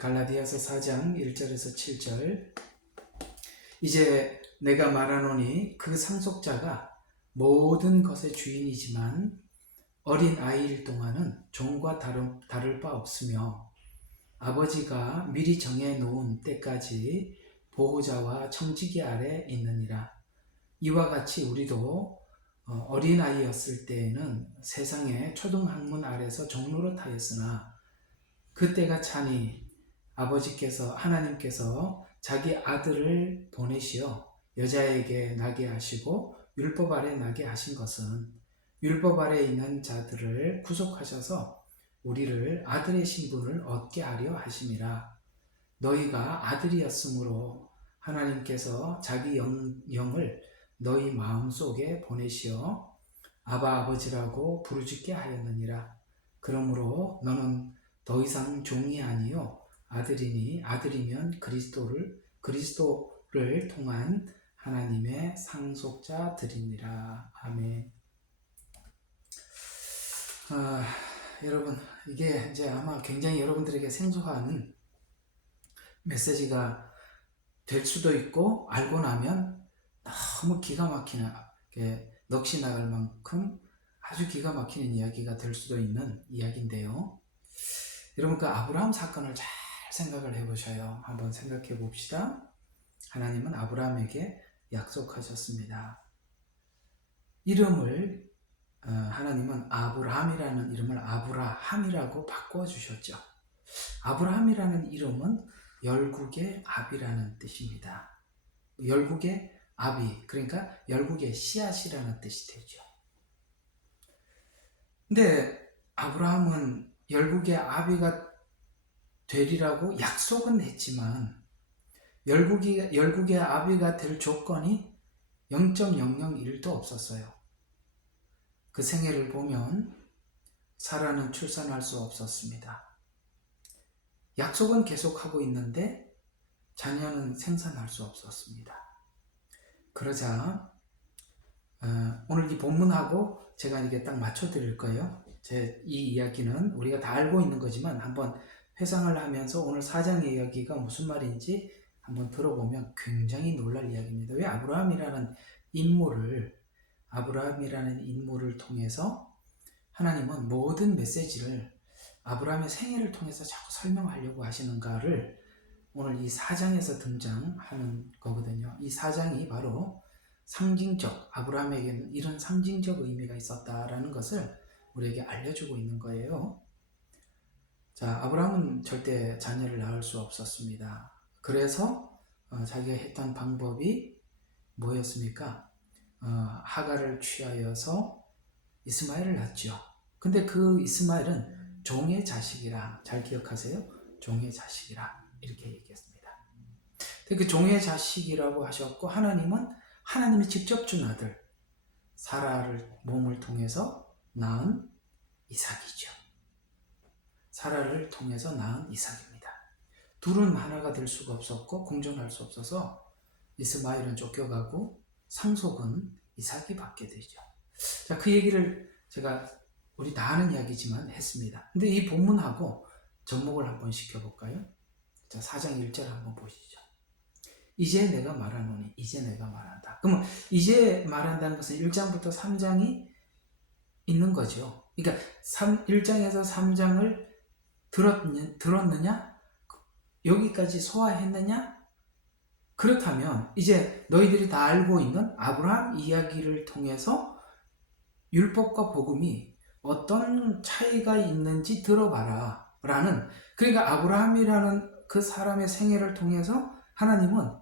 갈라디아서 4장 1절에서 7절. 이제 내가 말하노니 그 상속자가 모든 것의 주인이지만 어린 아이일 동안은 종과 다를 바 없으며 아버지가 미리 정해 놓은 때까지 보호자와 청지기 아래 있느니라. 이와 같이 우리도 어린아이였을 때에는 세상의 초등학문 아래서 종노릇하였으나 그때가 차니 아버지께서 하나님께서 자기 아들을 보내시어 여자에게 나게 하시고 율법 아래 나게 하신 것은 율법 아래 있는 자들을 구속하셔서 우리를 아들의 신분을 얻게 하려 하심이라. 너희가 아들이었으므로 하나님께서 자기 영을 너희 마음속에 보내시어 아바 아버지라고 부르짖게 하였느니라. 그러므로 너는 더 이상 종이 아니요 아들이니 아들이면 그리스도를 통한 하나님의 상속자들이니라. 아멘. 여러분, 이게 이제 아마 굉장히 여러분들에게 생소한 메시지가 될 수도 있고, 알고 나면 너무 기가 막히는, 넋이 나갈 만큼 아주 기가 막히는 이야기가 될 수도 있는 이야기인데요. 여러분, 그 아브라함 사건을 잘 생각을 해보셔요. 한번 생각해 봅시다. 하나님은 아브라함에게 약속하셨습니다. 이름을 하나님은 아브라함이라는 이름을 아브라함이라고 바꿔주셨죠. 아브라함이라는 이름은 열국의 아비라는 뜻입니다. 열국의 아비, 그러니까 열국의 씨앗이라는 뜻이 되죠. 근데 아브라함은 열국의 아비가 되리라고 약속은 했지만 열국의 아비가 될 조건이 0.001도 없었어요. 그 생애를 보면 사라는 출산할 수 없었습니다. 약속은 계속하고 있는데 자녀는 생산할 수 없었습니다. 그러자 오늘 이 본문하고 제가 이게 딱 맞춰드릴 거예요. 이 이야기는 우리가 다 알고 있는 거지만 한번 회상을 하면서 오늘 4장의 이야기가 무슨 말인지 한번 들어보면 굉장히 놀랄 이야기입니다. 왜 아브라함이라는 인물을 통해서 하나님은 모든 메시지를 아브라함의 생애를 통해서 자꾸 설명하려고 하시는가를 오늘 이 4장에서 등장하는 거거든요. 이 4장이 바로 상징적, 아브라함에게는 이런 상징적 의미가 있었다라는 것을 우리에게 알려주고 있는 거예요. 자, 아브라함은 절대 자녀를 낳을 수 없었습니다. 그래서 자기가 했던 방법이 뭐였습니까? 하갈을 취하여서 이스마엘을 낳죠. 근데 그 이스마엘은 종의 자식이라, 잘 기억하세요? 종의 자식이라 이렇게 얘기했습니다. 그 종의 자식이라고 하셨고, 하나님이 직접 준 아들 사라를 몸을 통해서 낳은 이삭이죠. 사라를 통해서 낳은 이삭입니다. 둘은 하나가 될 수가 없었고 공존할 수 없어서 이스마엘은 쫓겨가고 상속은 이삭이 받게 되죠. 자, 그 얘기를 제가 우리 다 아는 이야기지만 했습니다. 근데 이 본문하고 접목을 한번 시켜볼까요? 자, 4장 1절 한번 보시죠. 이제 내가 말하노니, 이제 내가 말한다. 그러면 이제 말한다는 것은 1장부터 3장이 있는 거죠. 그러니까 1장에서 3장을 들었느냐? 여기까지 소화했느냐? 그렇다면 이제 너희들이 다 알고 있는 아브라함 이야기를 통해서 율법과 복음이 어떤 차이가 있는지 들어봐라 라는, 그러니까 아브라함이라는 그 사람의 생애를 통해서 하나님은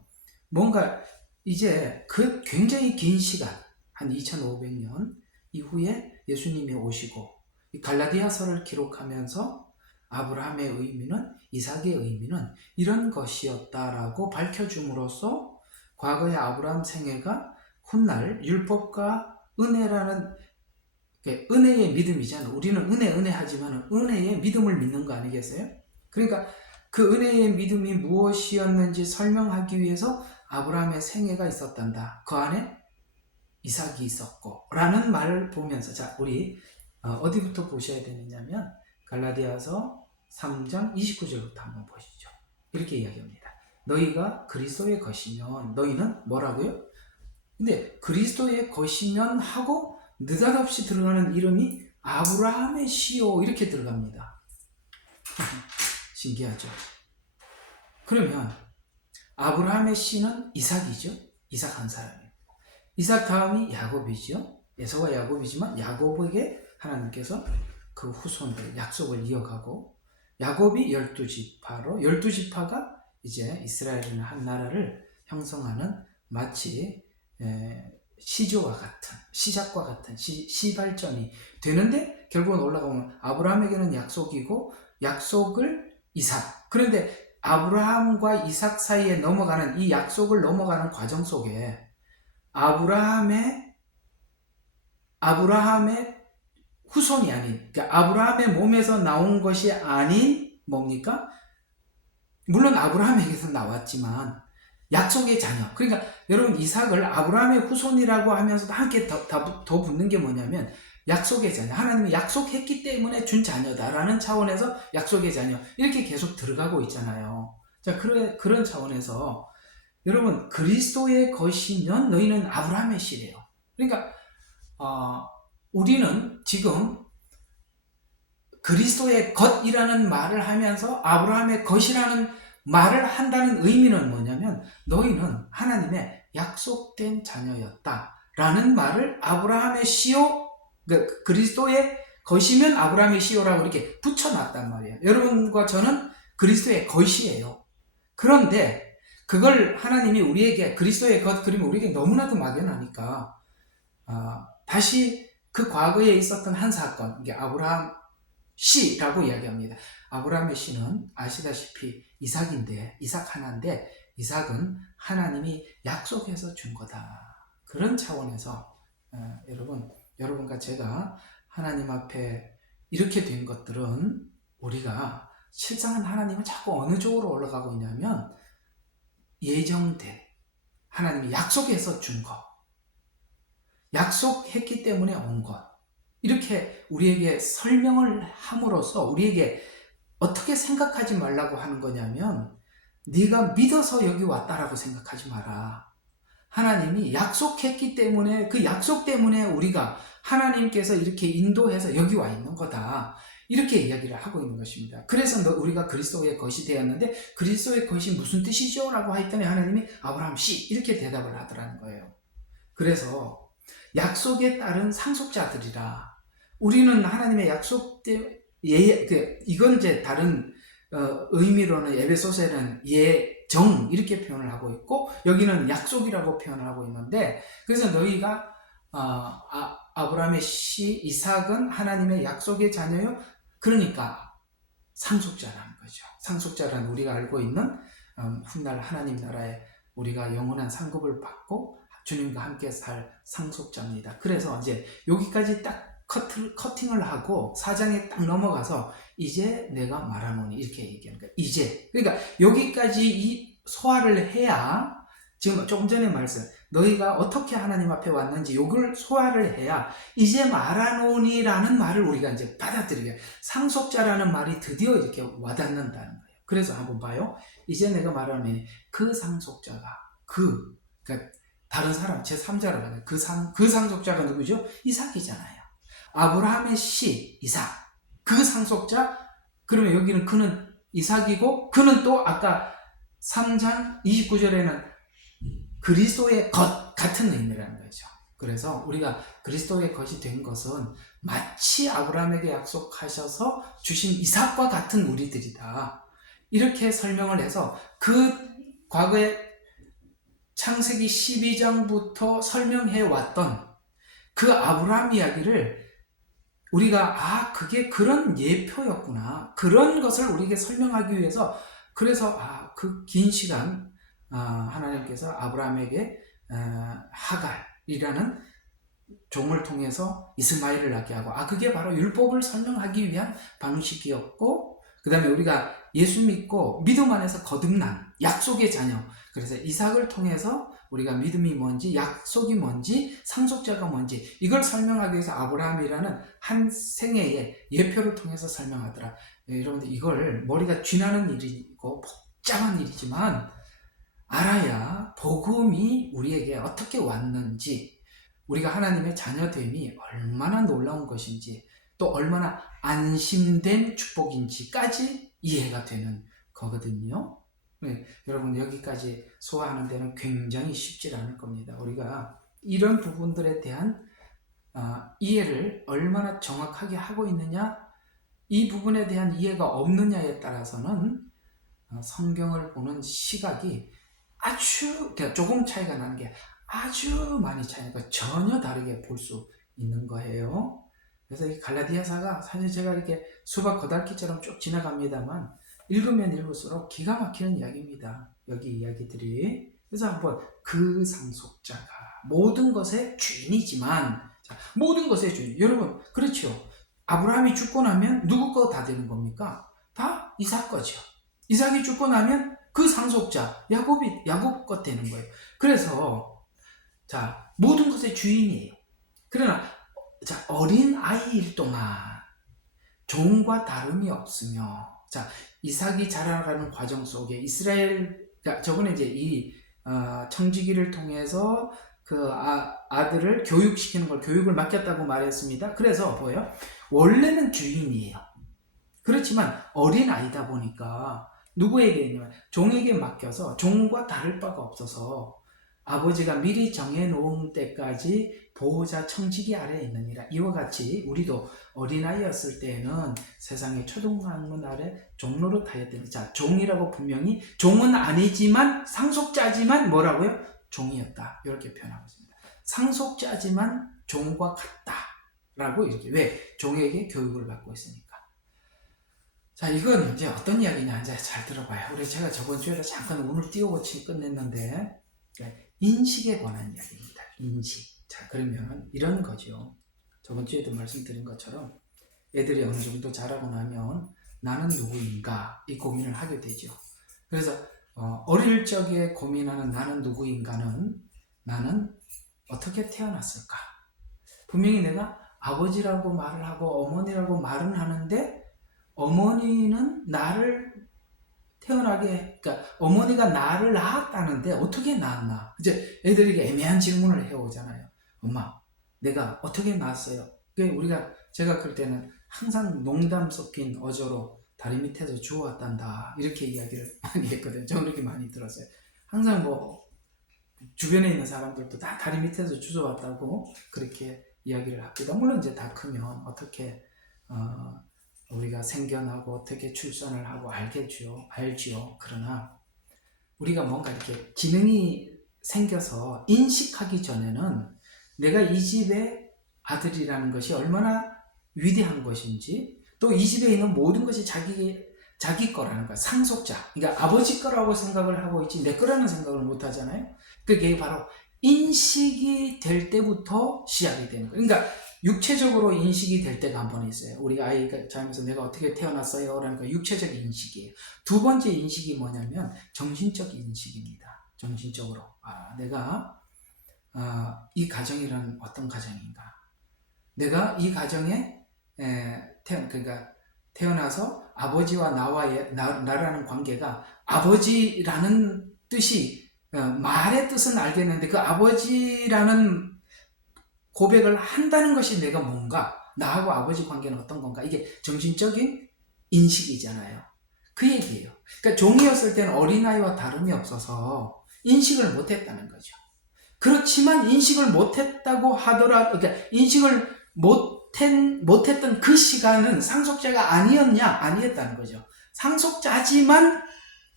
뭔가 이제 그 굉장히 긴 시간, 한 2500년 이후에 예수님이 오시고 갈라디아서를 기록하면서 아브라함의 의미는, 이삭의 의미는 이런 것이었다라고 밝혀줌으로써 과거의 아브라함 생애가 훗날 율법과 은혜라는, 은혜의 믿음이잖아요. 우리는 은혜 하지만 은혜의 믿음을 믿는 거 아니겠어요? 그러니까 그 은혜의 믿음이 무엇이었는지 설명하기 위해서 아브라함의 생애가 있었단다. 그 안에 이삭이 있었고 라는 말을 보면서, 자, 우리 어디부터 보셔야 되느냐면 갈라디아서 3장 29절부터 한번 보시죠. 이렇게 이야기합니다. 너희가 그리스도의 것이면 너희는 뭐라고요? 근데 그리스도의 것이면 하고 느닷없이 들어가는 이름이 아브라함의 씨요 이렇게 들어갑니다. 신기하죠? 그러면 아브라함의 씨는 이삭이죠. 이삭 한 사람이에요. 이삭 다음이 야곱이죠. 에서와 야곱이지만 야곱에게 하나님께서 그 후손들 약속을 이어가고 야곱이 12지파로 12지파가 이제 이스라엘이라는 한 나라를 형성하는 마치 시조와 같은 시작과 같은 시발점이 되는데 결국은 올라가면 아브라함에게는 약속이고 약속을 이삭 그런데 아브라함과 이삭 사이에 넘어가는 이 약속을 넘어가는 과정 속에 아브라함의 후손이 아닌 그러니까 아브라함의 몸에서 나온 것이 아닌 뭡니까? 물론 아브라함에게서 나왔지만 약속의 자녀 그러니까 여러분 이삭을 아브라함의 후손이라고 하면서도 함께 더 붙는 게 뭐냐면 약속의 자녀 하나님이 약속했기 때문에 준 자녀다라는 차원에서 약속의 자녀 이렇게 계속 들어가고 있잖아요. 자 그런 차원에서 여러분 그리스도의 것이면 너희는 아브라함의 씨래요. 그러니까 우리는 지금 그리스도의 것이라는 말을 하면서 아브라함의 것이라는 말을 한다는 의미는 뭐냐면 너희는 하나님의 약속된 자녀였다라는 말을 아브라함의 씨요 그리스도의 것이면 아브라함의 씨요라고 이렇게 붙여놨단 말이에요. 여러분과 저는 그리스도의 것이에요. 그런데 그걸 하나님이 우리에게 그리스도의 것 그리면 우리에게 너무나도 막연하니까 다시 그 과거에 있었던 한 사건 이게 아브라함 씨라고 이야기합니다. 아브라함의 씨는 아시다시피 이삭 하나인데 이삭은 하나님이 약속해서 준 거다. 그런 차원에서 여러분과 제가 하나님 앞에 이렇게 된 것들은 우리가 실상은 하나님은 자꾸 어느 쪽으로 올라가고 있냐면 예정된 하나님이 약속해서 준 것 약속했기 때문에 온 것 이렇게 우리에게 설명을 함으로써 우리에게 어떻게 생각하지 말라고 하는 거냐면 네가 믿어서 여기 왔다라고 생각하지 마라. 하나님이 약속했기 때문에 그 약속 때문에 우리가 하나님께서 이렇게 인도해서 여기 와 있는 거다. 이렇게 이야기를 하고 있는 것입니다. 그래서 우리가 그리스도의 것이 되었는데 그리스도의 것이 무슨 뜻이죠? 라고 했더니 하나님이 아브라함 씨 이렇게 대답을 하더라는 거예요. 그래서 약속에 따른 상속자들이라 우리는 하나님의 약속 때 이건 이제 다른 의미로는 에베소서에는 예정 이렇게 표현을 하고 있고 여기는 약속이라고 표현을 하고 있는데 그래서 너희가 아브라함의 씨 이삭은 하나님의 약속의 자녀요. 그러니까 상속자라는 거죠. 상속자란 우리가 알고 있는 훗날 하나님 나라에 우리가 영원한 상급을 받고 주님과 함께 살 상속자입니다. 그래서 이제 여기까지 딱 커팅을 하고 4장에 딱 넘어가서 이제 내가 말하노니 이렇게 얘기하는 거예요. 이제 그러니까 여기까지 이 소화를 해야 지금 조금 전에 말씀 너희가 어떻게 하나님 앞에 왔는지 요걸 소화를 해야 이제 말하노니라는 말을 우리가 이제 받아들이게 상속자라는 말이 드디어 이렇게 와닿는다는 거예요. 그래서 한번 봐요. 이제 내가 말하노니 그 상속자가 그러니까 다른 사람 제3자로 하는 그 상속자가 누구죠? 이삭이잖아요. 아브라함의 씨 이삭 그 상속자 그러면 여기는 그는 이삭이고 그는 또 아까 3장 29절에는 그리스도의 것 같은 의미라는 거죠. 그래서 우리가 그리스도의 것이 된 것은 마치 아브라함에게 약속하셔서 주신 이삭과 같은 우리들이다. 이렇게 설명을 해서 그 과거에 창세기 12장부터 설명해 왔던 그 아브라함 이야기를 우리가 그게 그런 예표였구나. 그런 것을 우리에게 설명하기 위해서 그래서 그 긴 시간 하나님께서 아브라함에게 하갈이라는 종을 통해서 이스마엘을 낳게 하고 그게 바로 율법을 설명하기 위한 방식이었고 그 다음에 우리가 예수 믿고 믿음 안에서 거듭난 약속의 자녀 그래서 이삭을 통해서 우리가 믿음이 뭔지 약속이 뭔지 상속자가 뭔지 이걸 설명하기 위해서 아브라함이라는 한 생애의 예표를 통해서 설명하더라. 여러분들 이걸 머리가 쥐나는 일이고 복잡한 일이지만 알아야 복음이 우리에게 어떻게 왔는지, 우리가 하나님의 자녀됨이 얼마나 놀라운 것인지, 또 얼마나 안심된 축복인지까지 이해가 되는 거거든요. 네, 여러분 여기까지 소화하는 데는 굉장히 쉽지 않을 겁니다. 우리가 이런 부분들에 대한 이해를 얼마나 정확하게 하고 있느냐, 이 부분에 대한 이해가 없느냐에 따라서는 성경을 보는 시각이 아주 조금 차이가 나는 게 아주 많이 차이니까 전혀 다르게 볼 수 있는 거예요. 그래서 이 갈라디아서가 사실 제가 이렇게 수박 겉핥기처럼 쭉 지나갑니다만 읽으면 읽을수록 기가 막히는 이야기입니다. 여기 이야기들이. 그래서 한번 그 상속자가 모든 것의 주인이지만, 모든 것의 주인. 여러분 그렇죠. 아브라함이 죽고 나면 누구 거 다 되는 겁니까? 다 이삭 거죠. 이삭이 죽고 나면 그 상속자 야곱 것 되는 거예요. 그래서 모든 것의 주인이에요. 그러나 어린 아이일 동안 종과 다름이 없으며, 이삭이 자라가는 과정 속에 저번에 이제 이 청지기를 통해서 그 아들을 교육시키는 걸 교육을 맡겼다고 말했습니다. 그래서 뭐예요? 원래는 주인이에요. 그렇지만 어린 아이다 보니까 누구에게 있냐면 종에게 맡겨서 종과 다를 바가 없어서 아버지가 미리 정해놓은 때까지 보호자 청지기 아래에 있느니라. 이와 같이 우리도 어린아이였을 때에는 세상의 초등학문 아래 종노릇하였더니, 종이라고 분명히, 종은 아니지만 상속자지만 뭐라고요? 종이었다. 이렇게 표현하고 있습니다. 상속자지만 종과 같다 라고 이렇게. 왜? 종에게 교육을 받고 있으니까. 이건 이제 어떤 이야기냐, 이제 잘 들어봐요. 제가 저번 주에 잠깐 오늘 띄워고치 끝냈는데, 인식에 관한 이야기입니다. 인식. 그러면 이런 거죠. 저번 주에도 말씀드린 것처럼 애들이 어느 정도 자라고 나면 나는 누구인가 이 고민을 하게 되죠. 그래서 어릴 적에 고민하는 나는 누구인가는, 나는 어떻게 태어났을까? 분명히 내가 아버지라고 말을 하고 어머니라고 말은 하는데, 어머니는 나를 그러니까 어머니가 나를 낳았다는데 어떻게 낳았나? 이제 애들에게 애매한 질문을 해오잖아요. 엄마, 내가 어떻게 낳았어요? 제가 그럴 때는 항상 농담 섞인 어조로 다리 밑에서 주워왔단다, 이렇게 이야기를 많이 했거든요. 저는 그렇게 많이 들었어요. 항상 주변에 있는 사람들도 다 다리 밑에서 주워왔다고 그렇게 이야기를 합니다. 물론 이제 다 크면 어떻게 우리가 생겨나고 어떻게 출산을 하고 알지요. 그러나 우리가 뭔가 이렇게 지능이 생겨서 인식하기 전에는 내가 이 집의 아들이라는 것이 얼마나 위대한 것인지, 또 이 집에 있는 모든 것이 자기 거라는 거야. 상속자. 그러니까 아버지 거라고 생각을 하고 있지 내 거라는 생각을 못 하잖아요. 그게 바로 인식이 될 때부터 시작이 되는 거예요. 그러니까 육체적으로 인식이 될 때가 한 번 있어요. 우리 아이가 자면서 내가 어떻게 태어났어요? 라는 거 육체적 인식이에요. 두 번째 인식이 뭐냐면 정신적 인식입니다. 정신적으로. 내가 이 가정이란 어떤 가정인가? 내가 이 가정에 태어나서 아버지와 나라는 관계가, 아버지라는 뜻이 말의 뜻은 알겠는데 그 아버지라는 고백을 한다는 것이 내가 뭔가, 나하고 아버지 관계는 어떤 건가, 이게 정신적인 인식이잖아요. 그 얘기예요. 그러니까 종이었을 때는 어린아이와 다름이 없어서 인식을 못했다는 거죠. 그렇지만 인식을 못했다고 하더라도, 그러니까 인식을 못했던 그 시간은 상속자가 아니었다는 거죠. 상속자지만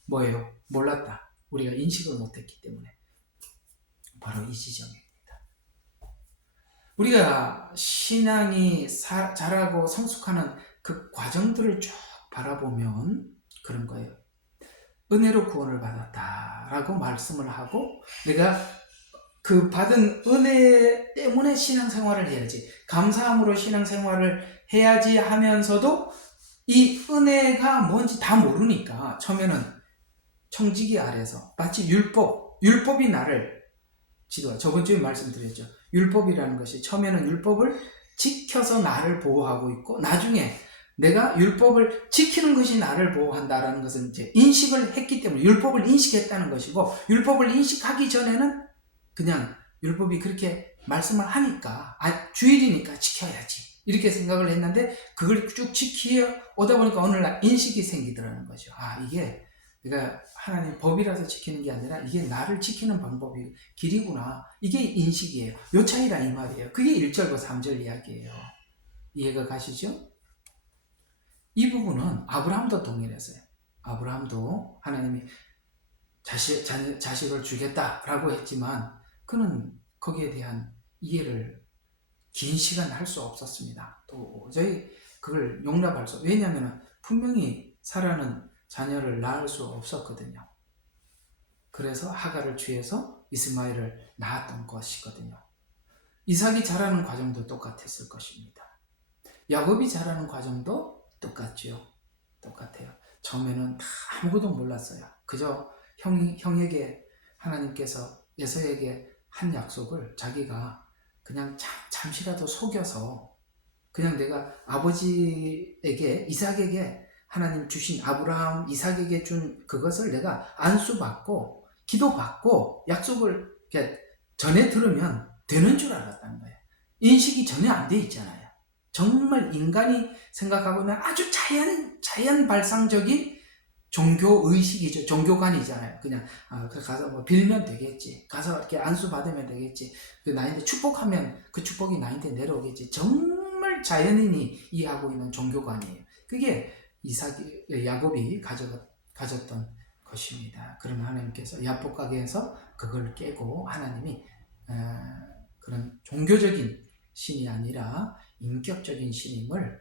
뭐예요? 몰랐다. 우리가 인식을 못했기 때문에. 바로 이 지점입니다. 우리가 신앙이 자라고 성숙하는 그 과정들을 쭉 바라보면 그런 거예요. 은혜로 구원을 받았다라고 말씀을 하고, 내가 그 받은 은혜 때문에 신앙생활을 해야지, 감사함으로 신앙생활을 해야지 하면서도 이 은혜가 뭔지 다 모르니까 처음에는 청지기 아래서 마치 율법이 나를 지도하. 저번 주에 말씀드렸죠. 율법이라는 것이 처음에는 율법을 지켜서 나를 보호하고 있고, 나중에 내가 율법을 지키는 것이 나를 보호한다라는 것은 이제 인식을 했기 때문에 율법을 인식했다는 것이고, 율법을 인식하기 전에는 그냥 율법이 그렇게 말씀을 하니까 주일이니까 지켜야지 이렇게 생각을 했는데, 그걸 쭉 지키어 오다 보니까 어느 날 인식이 생기더라는 거죠. 이게 내가 하나님 법이라서 지키는 게 아니라 이게 나를 지키는 방법이 길이구나. 이게 인식이에요. 요 차이라 이 말이에요. 그게 1절과 3절 이야기예요. 이해가 가시죠? 이 부분은 아브라함도 동일했어요. 아브라함도 하나님이 자식을 주겠다라고 했지만 그는 거기에 대한 이해를 긴 시간 할 수 없었습니다. 도저히 그걸 용납할 수, 왜냐하면 분명히 사라는 자녀를 낳을 수 없었거든요. 그래서 하갈을 취해서 이스마엘을 낳았던 것이거든요. 이삭이 자라는 과정도 똑같았을 것입니다. 야곱이 자라는 과정도 똑같아요. 처음에는 아무것도 몰랐어요. 그저 형에게 하나님께서 에서에게 한 약속을 자기가 그냥 잠시라도 속여서, 그냥 내가 아버지에게 이삭에게 하나님 주신, 아브라함 이삭에게 준 그것을 내가 안수받고 기도받고 약속을 전에 들으면 되는 줄 알았다는 거예요. 인식이 전혀 안 돼 있잖아요. 정말 인간이 생각하고 있는 아주 자연 발상적인 종교 의식이죠. 종교관이잖아요. 그냥 가서 뭐 빌면 되겠지. 가서 이렇게 안수 받으면 되겠지. 나한테 축복하면 그 축복이 나한테 내려오겠지. 정말 자연인이 이해하고 있는 종교관이에요. 그게 야곱이 가졌던 것입니다. 그러면 하나님께서 야복 가게에서 그걸 깨고 하나님이 그런 종교적인 신이 아니라 인격적인 신임을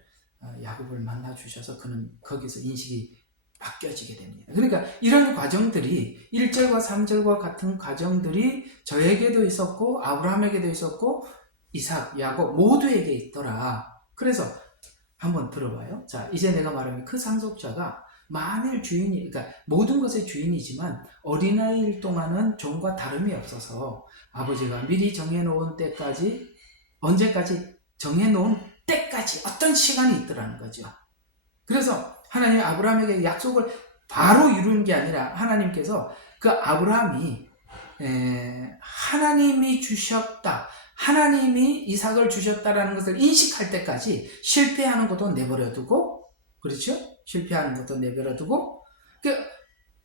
야곱을 만나 주셔서 그는 거기서 인식이 바뀌어지게 됩니다. 그러니까 이런 과정들이 1절과 3절과 같은 과정들이 저에게도 있었고 아브라함에게도 있었고 이삭, 야곱 모두에게 있더라. 그래서 한번 들어봐요. 자, 이제 내가 말하면 그 상속자가 만일 그러니까 모든 것의 주인이지만 어린아이일 동안은 종과 다름이 없어서 아버지가 미리 정해놓은 때까지, 언제까지 정해놓은 때까지 어떤 시간이 있더라는 거죠. 그래서 하나님이 아브라함에게 약속을 바로 이루는 게 아니라 하나님께서 그 아브라함이 하나님이 주셨다, 하나님이 이삭을 주셨다라는 것을 인식할 때까지 실패하는 것도 내버려두고, 그렇죠? 실패하는 것도 내버려두고,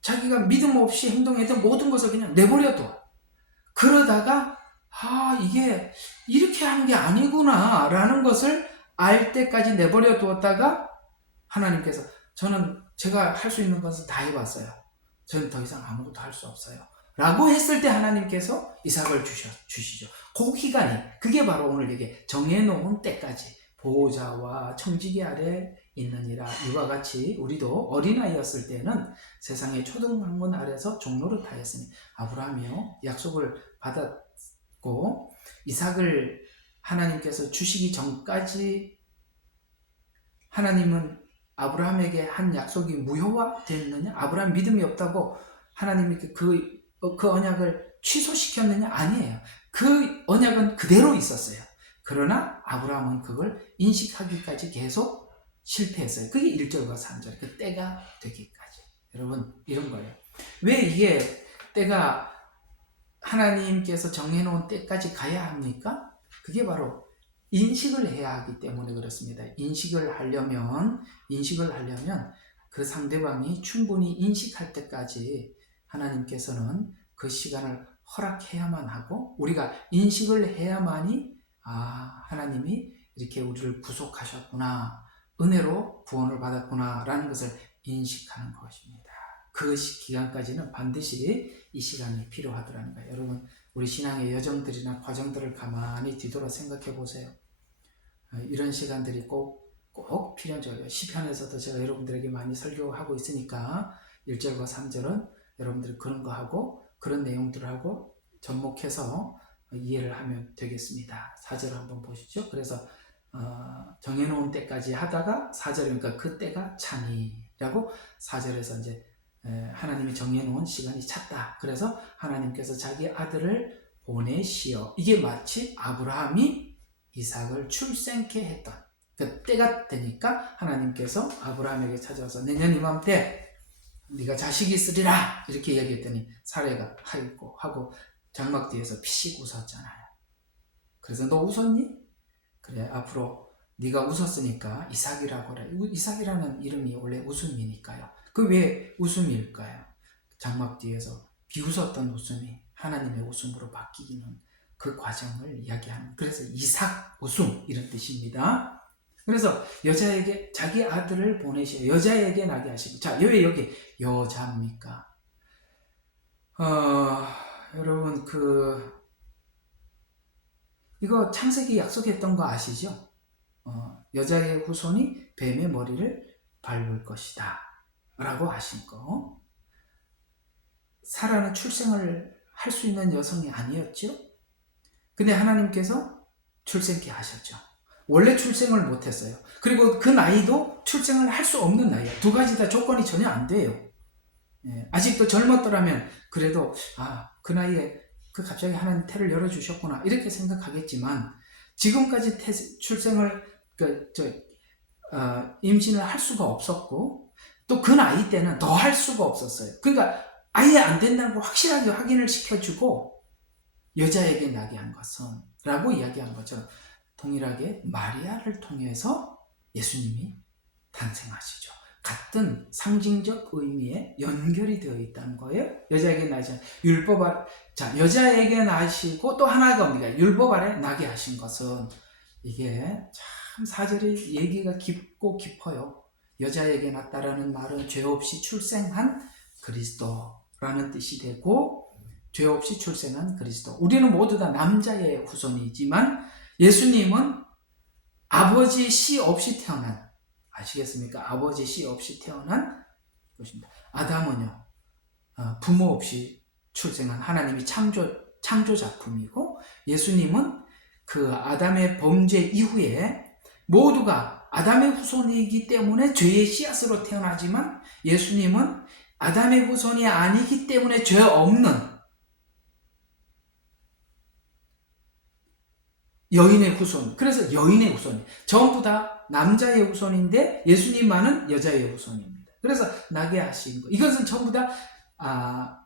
자기가 믿음 없이 행동했던 모든 것을 그냥 내버려둬. 그러다가 이게 이렇게 하는 게 아니구나 라는 것을 알 때까지 내버려 두었다가 하나님께서 제가 할 수 있는 것은 다 해봤어요. 저는 더 이상 아무것도 할 수 없어요 라고 했을 때 하나님께서 이삭을 주시죠. 그 기간이, 그게 바로 오늘 이게 정해놓은 때까지 보호자와 청지기 아래 있느니라. 이와 같이 우리도 어린아이였을 때는 세상의 초등학문 아래서 종노릇하였으니 아브라함이요 약속을 받았고 이삭을 하나님께서 주시기 전까지 하나님은 아브라함에게 한 약속이 무효화됐느냐? 아브라함 믿음이 없다고 하나님이 그 언약을 취소시켰느냐? 아니에요. 그 언약은 그대로 있었어요. 그러나 아브라함은 그걸 인식하기까지 계속 실패했어요. 그게 1절과 3절, 그 때가 되기까지. 여러분, 이런 거예요. 왜 이게 때가 하나님께서 정해놓은 때까지 가야 합니까? 그게 바로 인식을 해야 하기 때문에 그렇습니다. 인식을 하려면 그 상대방이 충분히 인식할 때까지 하나님께서는 그 시간을 허락해야만 하고, 우리가 인식을 해야만이 하나님이 이렇게 우리를 구속하셨구나, 은혜로 구원을 받았구나 라는 것을 인식하는 것입니다. 그 기간까지는 반드시 이 시간이 필요하더라는 거예요. 여러분, 우리 신앙의 여정들이나 과정들을 가만히 뒤돌아 생각해 보세요. 이런 시간들이 꼭 필요하죠. 시편에서도 제가 여러분들에게 많이 설교하고 있으니까 1절과 3절은 여러분들이 그런 거 하고 그런 내용들을 하고 접목해서 이해를 하면 되겠습니다. 4절을 한번 보시죠. 그래서 정해놓은 때까지 하다가 4절이니까 그 때가 차니라고 4절에서 이제 하나님이 정해놓은 시간이 찼다. 그래서 하나님께서 자기 아들을 보내시어, 이게 마치 아브라함이 이삭을 출생케 했던, 그 때가 되니까 하나님께서 아브라함에게 찾아와서 내년 이맘때 네가 자식이 있으리라 이렇게 얘기했더니 사례가 아이고 하고 장막 뒤에서 피식 웃었잖아요. 그래서 너 웃었니? 그래, 앞으로 네가 웃었으니까 이삭이라고 그래. 이삭이라는 이름이 원래 웃음이니까요. 그 왜 웃음일까요? 장막 뒤에서 비웃었던 웃음이 하나님의 웃음으로 바뀌는 그 과정을 이야기하는, 그래서 이삭 웃음 이런 뜻입니다. 그래서 여자에게 자기 아들을 보내시어 여자에게 나게 하시고, 자, 왜 여기 여자입니까? 여러분 이거 창세기 약속했던 거 아시죠? 여자의 후손이 뱀의 머리를 밟을 것이다 라고 하신 거. 사라는 출생을 할 수 있는 여성이 아니었죠? 근데 하나님께서 출생케 하셨죠. 원래 출생을 못했어요. 그리고 그 나이도 출생을 할 수 없는 나이야. 두 가지 다 조건이 전혀 안 돼요. 아직도 젊었더라면 그래도 그 나이에 갑자기 하나님 태를 열어주셨구나 이렇게 생각하겠지만, 지금까지 출생을 임신을 할 수가 없었고 또 그 나이 때는 더 할 수가 없었어요. 그러니까 아예 안 된다는 걸 확실하게 확인을 시켜주고 여자에게 나게 한 것은 라고 이야기한 거죠. 동일하게 마리아를 통해서 예수님이 탄생하시죠. 같은 상징적 의미에 연결이 되어 있다는 거예요. 여자에게 나지 율법 아래, 자, 여자에게 나시고 또 하나가 뭡니까? 율법 아래 나게 하신 것은, 이게 참 사절이 얘기가 깊고 깊어요. 여자에게 낳다라는 말은 죄 없이 출생한 그리스도라는 뜻이 되고, 죄 없이 출생한 그리스도. 우리는 모두 다 남자의 후손이지만 예수님은 아버지 씨 없이 태어난, 아시겠습니까? 아버지 씨 없이 태어난 것입니다. 아담은요, 부모 없이 출생한 하나님이 창조 작품이고, 예수님은 그 아담의 범죄 이후에 모두가 아담의 후손이기 때문에 죄의 씨앗으로 태어나지만, 예수님은 아담의 후손이 아니기 때문에 죄 없는 여인의 후손. 그래서 여인의 후손, 전부 다 남자의 후손인데 예수님만은 여자의 후손입니다. 그래서 나게 하신 거, 이것은 전부 다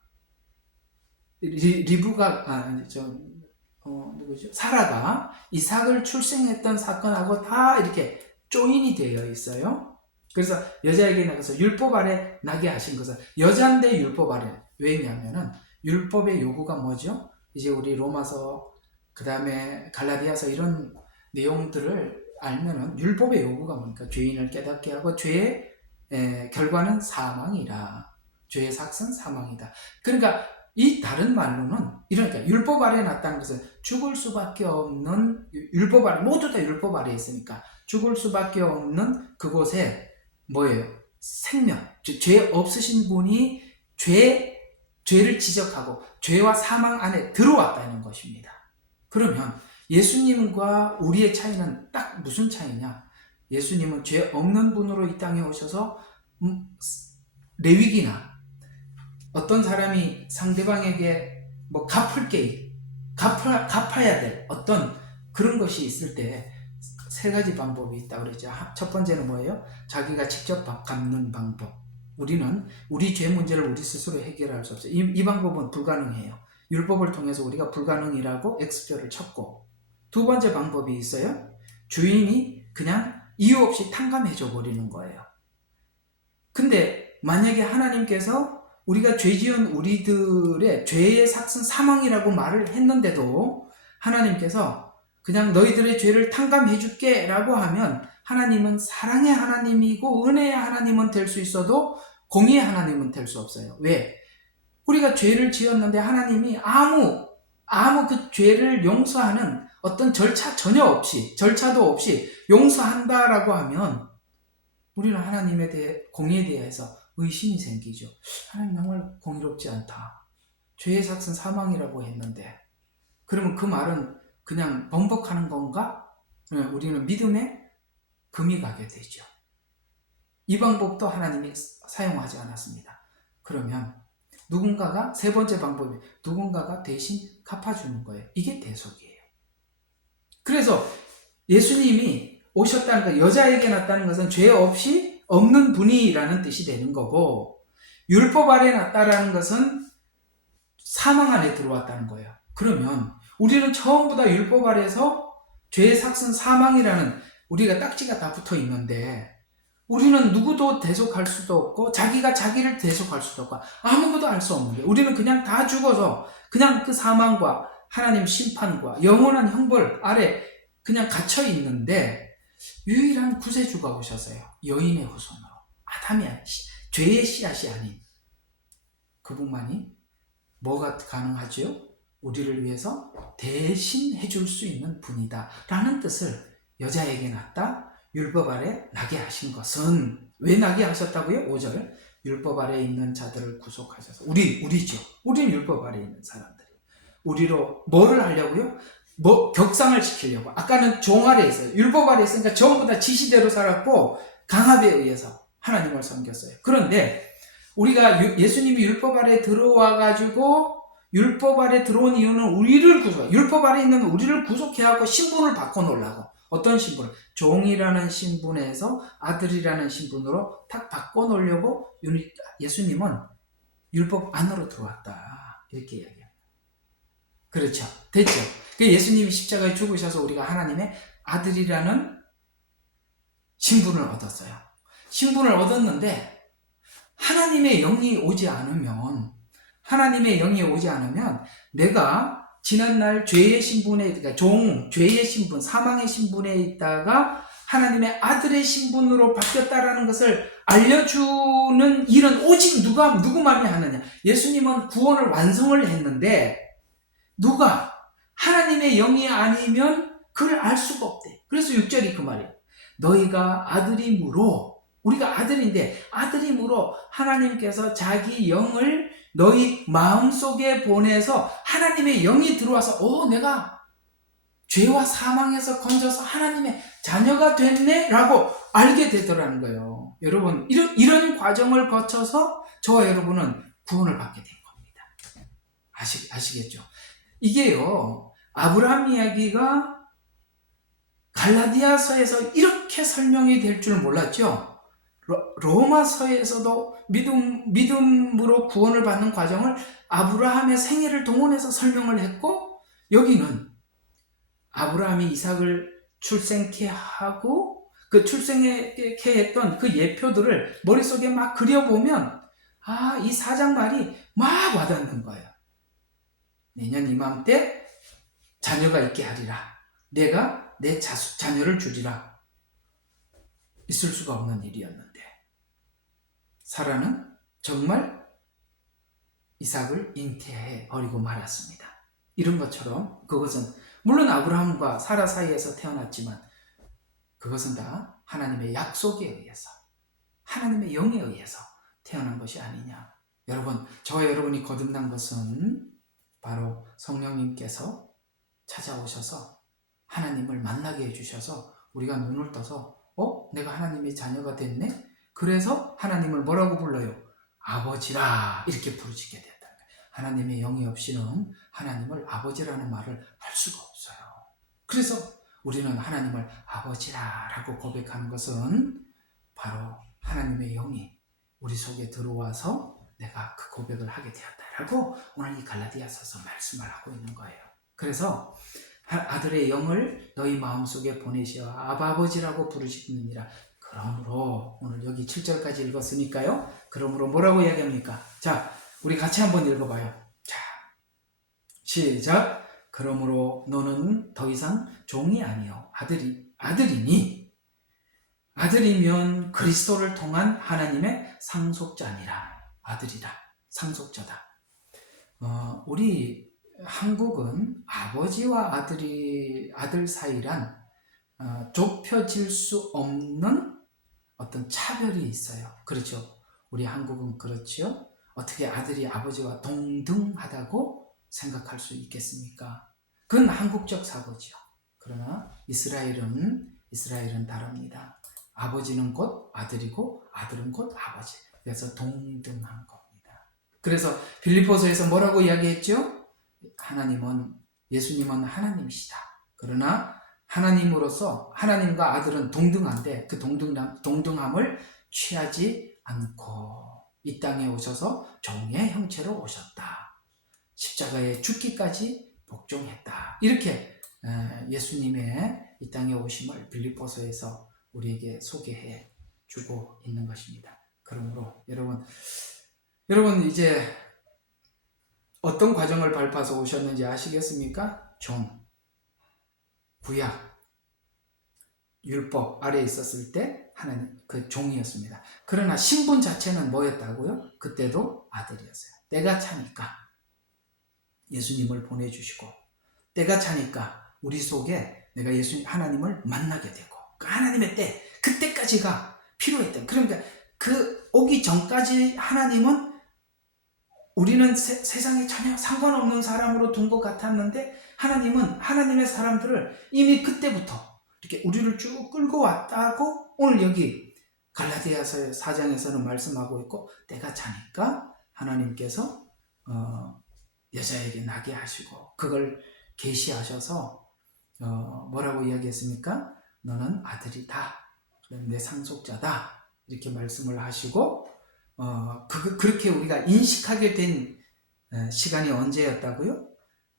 누구죠? 사라가 이삭을 출생했던 사건하고 다 이렇게 조인이 되어 있어요. 그래서 여자에게 나가서 율법 아래 나게 하신 것은, 여자인데 율법 아래. 왜냐하면은 율법의 요구가 뭐죠? 이제 우리 로마서, 그 다음에 갈라디아서 이런 내용들을 알면은 율법의 요구가 뭡니까? 죄인을 깨닫게 하고 죄의 결과는 사망이라. 죄의 삭은 사망이다. 그러니까 이 다른 말로는 이러니까 율법 아래에 났다는 것은 죽을 수밖에 없는, 율법 아래, 모두 다 율법 아래에 있으니까 죽을 수밖에 없는 그곳에 뭐예요? 생명, 죄 없으신 분이 죄를 지적하고 죄와 사망 안에 들어왔다는 것입니다. 그러면 예수님과 우리의 차이는 딱 무슨 차이냐? 예수님은 죄 없는 분으로 이 땅에 오셔서 레위기나 어떤 사람이 상대방에게 뭐 갚아야 될 어떤 그런 것이 있을 때 세 가지 방법이 있다고 그랬죠. 첫 번째는 뭐예요? 자기가 직접 갚는 방법. 우리는 우리 죄 문제를 우리 스스로 해결할 수 없어요. 이 방법은 불가능해요. 율법을 통해서 우리가 불가능이라고 X표를 쳤고, 두 번째 방법이 있어요. 주인이 그냥 이유 없이 탕감해줘 버리는 거예요. 근데 만약에 하나님께서 우리가 죄 지은 우리들의 죄의 삭은 사망이라고 말을 했는데도 하나님께서 그냥 너희들의 죄를 탕감해줄게 라고 하면, 하나님은 사랑의 하나님이고 은혜의 하나님은 될 수 있어도 공의의 하나님은 될 수 없어요. 왜? 우리가 죄를 지었는데 하나님이 아무 그 죄를 용서하는 어떤 절차도 없이 용서한다라고 하면 우리는 하나님에 대해, 공의에 대해서 의심이 생기죠. 하나님 정말 공의롭지 않다. 죄의 삭은 사망이라고 했는데, 그러면 그 말은 그냥 번복하는 건가? 우리는 믿음에 금이 가게 되죠. 이 방법도 하나님이 사용하지 않았습니다. 그러면 누군가가, 세 번째 방법이 누군가가 대신 갚아주는 거예요. 이게 대속이에요. 그래서 예수님이 오셨다는 것, 여자에게 났다는 것은 죄 없이 없는 분이라는 뜻이 되는 거고, 율법 아래 났다라는 것은 사망 안에 들어왔다는 거예요. 그러면 우리는 처음부터 다 율법 아래에서 죄의 삭은 사망이라는 우리가 딱지가 다 붙어 있는데, 우리는 누구도 대속할 수도 없고 자기가 자기를 대속할 수도 없고 아무것도 알 수 없는 게, 우리는 그냥 다 죽어서 그냥 그 사망과 하나님 심판과 영원한 형벌 아래 그냥 갇혀 있는데, 유일한 구세주가 오셔서요, 여인의 후손으로, 아담이 아닌, 죄의 씨앗이 아닌 그분만이 뭐가 가능하지요? 우리를 위해서 대신 해줄 수 있는 분이다 라는 뜻을, 여자에게 낳다, 율법 아래 나게 하신 것은, 왜 나게 하셨다고요? 5절, 율법 아래 있는 자들을 구속하셔서, 우리죠. 우리는 율법 아래 있는 사람들이, 우리로 뭐를 하려고요? 격상을 시키려고. 아까는 종 아래 있어요. 율법 아래 있으니까 전부 다 지시대로 살았고 강압에 의해서 하나님을 섬겼어요. 그런데 우리가 예수님이 율법 아래 들어와가지고, 율법 아래 들어온 이유는 우리를 율법 아래 있는 우리를 구속해갖고 신분을 바꿔놓으려고. 어떤 신분을? 종이라는 신분에서 아들이라는 신분으로 탁 바꿔놓으려고 예수님은 율법 안으로 들어왔다, 이렇게 이야기합니다. 그렇죠. 됐죠. 예수님이 십자가에 죽으셔서 우리가 하나님의 아들이라는 신분을 얻었어요. 신분을 얻었는데, 하나님의 영이 오지 않으면 내가 지난날 죄의 신분에, 그러니까 죄의 신분, 사망의 신분에 있다가 하나님의 아들의 신분으로 바뀌었다라는 것을 알려주는 일은 오직 누구만이 하느냐? 예수님은 구원을 완성을 했는데, 누가 하나님의 영이 아니면 그를 알 수가 없대. 그래서 6절이 그 말이에요. 너희가 아들임으로, 우리가 아들인데 아들임으로 하나님께서 자기 영을 너희 마음속에 보내서 하나님의 영이 들어와서 내가 죄와 사망에서 건져서 하나님의 자녀가 됐네 라고 알게 되더라는 거예요. 여러분, 이런 과정을 거쳐서 저와 여러분은 구원을 받게 된 겁니다. 아시겠죠? 이게요, 아브라함 이야기가 갈라디아서에서 이렇게 설명이 될 줄 몰랐죠. 로마서에서도 믿음으로 구원을 받는 과정을 아브라함의 생애를 동원해서 설명을 했고, 여기는 아브라함이 이삭을 출생케 하고 그 출생케 했던 그 예표들을 머릿속에 막 그려보면, 이 4장 말이 막 와닿는 거예요. 내년 이맘때 자녀가 있게 하리라. 내가 내 자녀를 주리라. 있을 수가 없는 일이었는데 사라는 정말 이삭을 잉태해 버리고 말았습니다. 이런 것처럼 그것은 물론 아브라함과 사라 사이에서 태어났지만 그것은 다 하나님의 약속에 의해서, 하나님의 영에 의해서 태어난 것이 아니냐. 여러분, 저와 여러분이 거듭난 것은 바로 성령님께서 찾아오셔서 하나님을 만나게 해주셔서 우리가 눈을 떠서 내가 하나님의 자녀가 됐네? 그래서 하나님을 뭐라고 불러요? 아버지라, 이렇게 부르짖게 됐다. 하나님의 영이 없이는 하나님을 아버지라는 말을 할 수가 없어요. 그래서 우리는 하나님을 아버지라라고 고백하는 것은 바로 하나님의 영이 우리 속에 들어와서 내가 그 고백을 하게 되었다라고 오늘 이 갈라디아서서 말씀을 하고 있는 거예요. 그래서 아들의 영을 너희 마음속에 보내시어 아버지라고 부르시느니라. 그러므로 오늘 여기 7절까지 읽었으니까요. 그러므로 뭐라고 이야기합니까? 자, 우리 같이 한번 읽어봐요. 자, 시작. 그러므로 너는 더 이상 종이 아니요 아들이니, 아들이면 그리스도를 통한 하나님의 상속자니라. 아들이라, 상속자다. 우리 한국은 아버지와 아들 사이란 좁혀질 수 없는 어떤 차별이 있어요. 그렇죠? 우리 한국은 그렇죠? 어떻게 아들이 아버지와 동등하다고 생각할 수 있겠습니까? 그건 한국적 사고죠. 그러나 이스라엘은 다릅니다. 아버지는 곧 아들이고 아들은 곧 아버지. 그래서 동등한 겁니다. 그래서 빌립보서에서 뭐라고 이야기했죠? 예수님은 하나님이시다. 그러나 하나님으로서 하나님과 아들은 동등한데 그 동등함을 취하지 않고 이 땅에 오셔서 종의 형체로 오셨다. 십자가에 죽기까지 복종했다. 이렇게 예수님의 이 땅에 오심을 빌립보서에서 우리에게 소개해 주고 있는 것입니다. 그러므로 여러분 이제 어떤 과정을 밟아서 오셨는지 아시겠습니까? 종, 구약, 율법 아래에 있었을 때 하나님 그 종이었습니다. 그러나 신분 자체는 뭐였다고요? 그때도 아들이었어요. 때가 차니까 예수님을 보내주시고 때가 차니까 우리 속에 내가 하나님을 만나게 되고 그 하나님의 때 그때까지가 필요했던 그러니까 그 오기 전까지 하나님은 우리는 세상에 전혀 상관없는 사람으로 둔 것 같았는데 하나님은 하나님의 사람들을 이미 그때부터 이렇게 우리를 쭉 끌고 왔다고 오늘 여기 갈라디아서 4장에서는 말씀하고 있고 때가 차니까 하나님께서 여자에게 나게 하시고 그걸 계시하셔서 뭐라고 이야기했습니까? 너는 아들이다. 내 상속자다. 이렇게 말씀을 하시고 그렇게 우리가 인식하게 된 시간이 언제였다고요?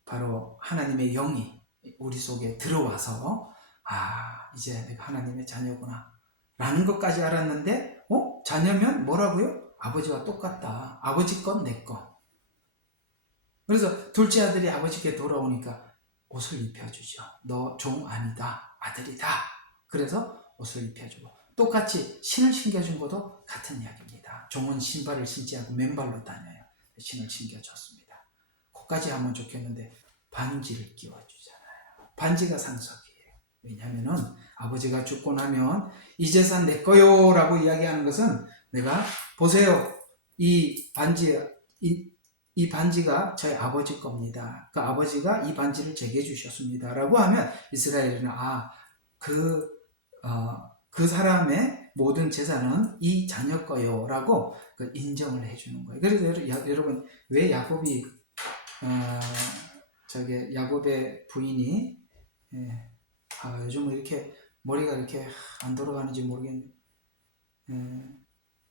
바로 하나님의 영이 우리 속에 들어와서 이제 내가 하나님의 자녀구나 라는 것까지 알았는데 자녀면 뭐라고요? 아버지와 똑같다. 아버지 건 내 거. 그래서 둘째 아들이 아버지께 돌아오니까 옷을 입혀주죠. 너 종 아니다. 아들이다. 그래서 옷을 입혀주고 똑같이 신을 신겨준 것도 같은 이야기입니다. 종은 신발을 신지 않고 맨발로 다녀요. 신을 신겨줬습니다. 거기까지 하면 좋겠는데 반지를 끼워주잖아요. 반지가 상속이에요. 왜냐하면 아버지가 죽고 나면 이 재산 내 거요 라고 이야기하는 것은 내가 보세요. 이 반지가 저희 아버지 겁니다. 그 아버지가 이 반지를 제게 주셨습니다. 라고 하면 이스라엘은 그 사람의 모든 재산은 이 자녀 거요 라고 인정을 해주는 거예요. 그래서 여러분 왜 야곱이 야곱의 부인이 요즘은 이렇게 머리가 이렇게 안 돌아가는지 모르겠네.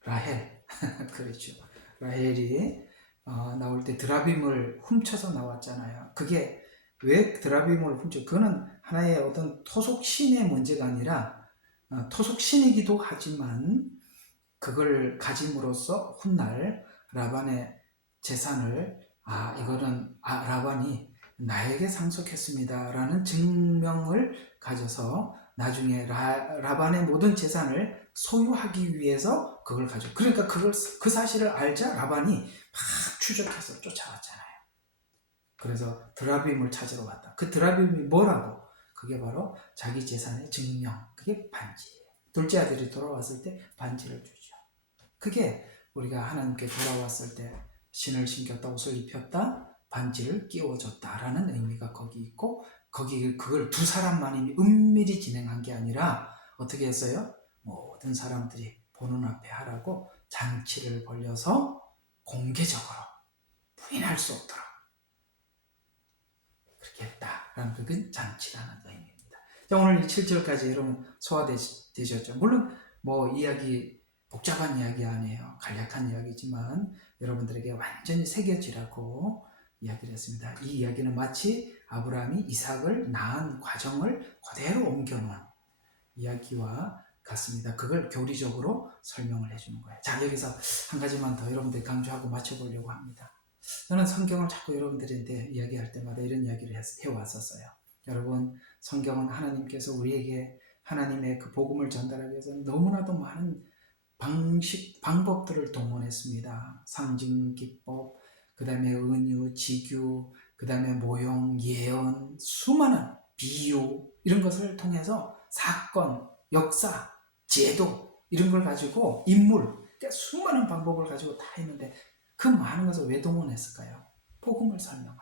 라헬 그렇죠. 라헬이 나올 때 드라빔을 훔쳐서 나왔잖아요. 그게 왜 드라빔을 그거는 하나의 어떤 토속신의 문제가 아니라 토속신이기도 하지만 그걸 가짐으로써 훗날 라반의 재산을 이거는 라반이 나에게 상속했습니다 라는 증명을 가져서 나중에 라반의 모든 재산을 소유하기 위해서 그걸 가지고 그러니까 그 사실을 알자 라반이 막 추적해서 쫓아왔잖아요. 그래서 드라빔을 찾으러 왔다. 그 드라빔이 뭐라고? 그게 바로 자기 재산의 증명. 그게 반지예요. 둘째 아들이 돌아왔을 때 반지를 주죠. 그게 우리가 하나님께 돌아왔을 때 신을 신겼다, 옷을 입혔다, 반지를 끼워줬다라는 의미가 거기 있고 그걸 두 사람만이 은밀히 진행한 게 아니라 어떻게 했어요? 모든 사람들이 보는 앞에 하라고 잔치를 벌려서 공개적으로 부인할 수 없도록 그렇게 했다라는 그게 잔치라는 의미입니다. 자, 오늘 이 7절까지 여러분 소화되셨죠? 물론 이야기 복잡한 이야기 아니에요. 간략한 이야기지만 여러분들에게 완전히 새겨지라고 이야기를 했습니다. 이 이야기는 마치 아브라함이 이삭을 낳은 과정을 그대로 옮겨놓은 이야기와 같습니다. 그걸 교리적으로 설명을 해주는 거예요. 자, 여기서 한 가지만 더 여러분들 강조하고 맞춰보려고 합니다. 저는 성경을 자꾸 여러분들한테 이야기할 때마다 이런 이야기를 해왔었어요. 여러분, 성경은 하나님께서 우리에게 하나님의 그 복음을 전달하기 위해서 너무나도 많은 방법들을 동원했습니다. 상징, 기법, 그 다음에 은유, 지규, 그 다음에 모형, 예언, 수많은 비유 이런 것을 통해서 사건, 역사, 제도 이런 걸 가지고 인물, 그러니까 수많은 방법을 가지고 다 했는데 그 많은 것을 왜 동원했을까요? 복음을 설명하려고.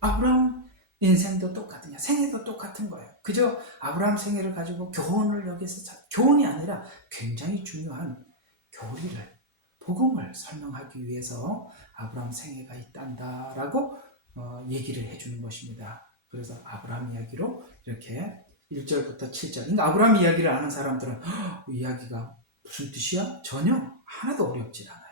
아브라함 인생도 똑같으냐? 생애도 똑같은 거예요. 그저 아브라함 생애를 가지고 교훈을 여기서 교훈이 아니라 굉장히 중요한 교리를 복음을 설명하기 위해서 아브라함 생애가 있단다라고 얘기를 해주는 것입니다. 그래서 아브라함 이야기로 이렇게 1절부터 7절. 그러니까 아브라함 이야기를 아는 사람들은 이 이야기가 무슨 뜻이야? 전혀 하나도 어렵지 않아요.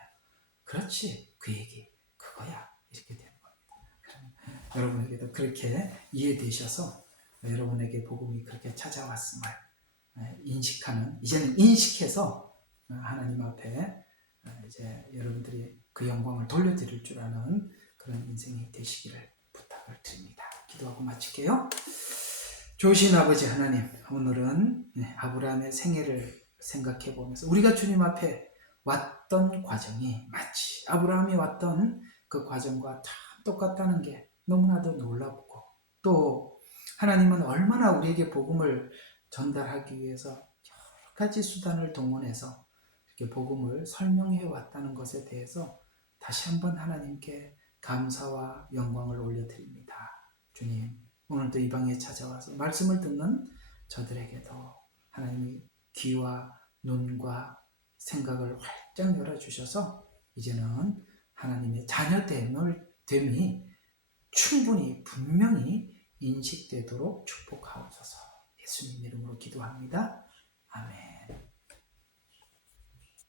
그렇지, 그 얘기 그거야, 이렇게 되는 겁니다. 여러분에게도 그렇게 이해되셔서 여러분에게 복음이 그렇게 찾아왔음을 인식하는, 이제는 인식해서 하나님 앞에 이제 여러분들이 그 영광을 돌려드릴 줄 아는 그런 인생이 되시기를 부탁을 드립니다. 기도하고 마칠게요. 좋으신 아버지 하나님, 오늘은 아브라함의 생애를 생각해 보면서 우리가 주님 앞에 왔던 과정이 마치 아브라함이 왔던 그 과정과 참 똑같다는 게 너무나도 놀랍고, 또 하나님은 얼마나 우리에게 복음을 전달하기 위해서 여러 가지 수단을 동원해서 이렇게 복음을 설명해 왔다는 것에 대해서 다시 한번 하나님께 감사와 영광을 올려드립니다. 주님, 오늘도 이 방에 찾아와서 말씀을 듣는 저들에게도 하나님이 귀와 눈과 생각을 활짝 열어주셔서 이제는 하나님의 자녀됨이 충분히 분명히 인식되도록 축복하옵소서. 예수님 이름으로 기도합니다. 아멘.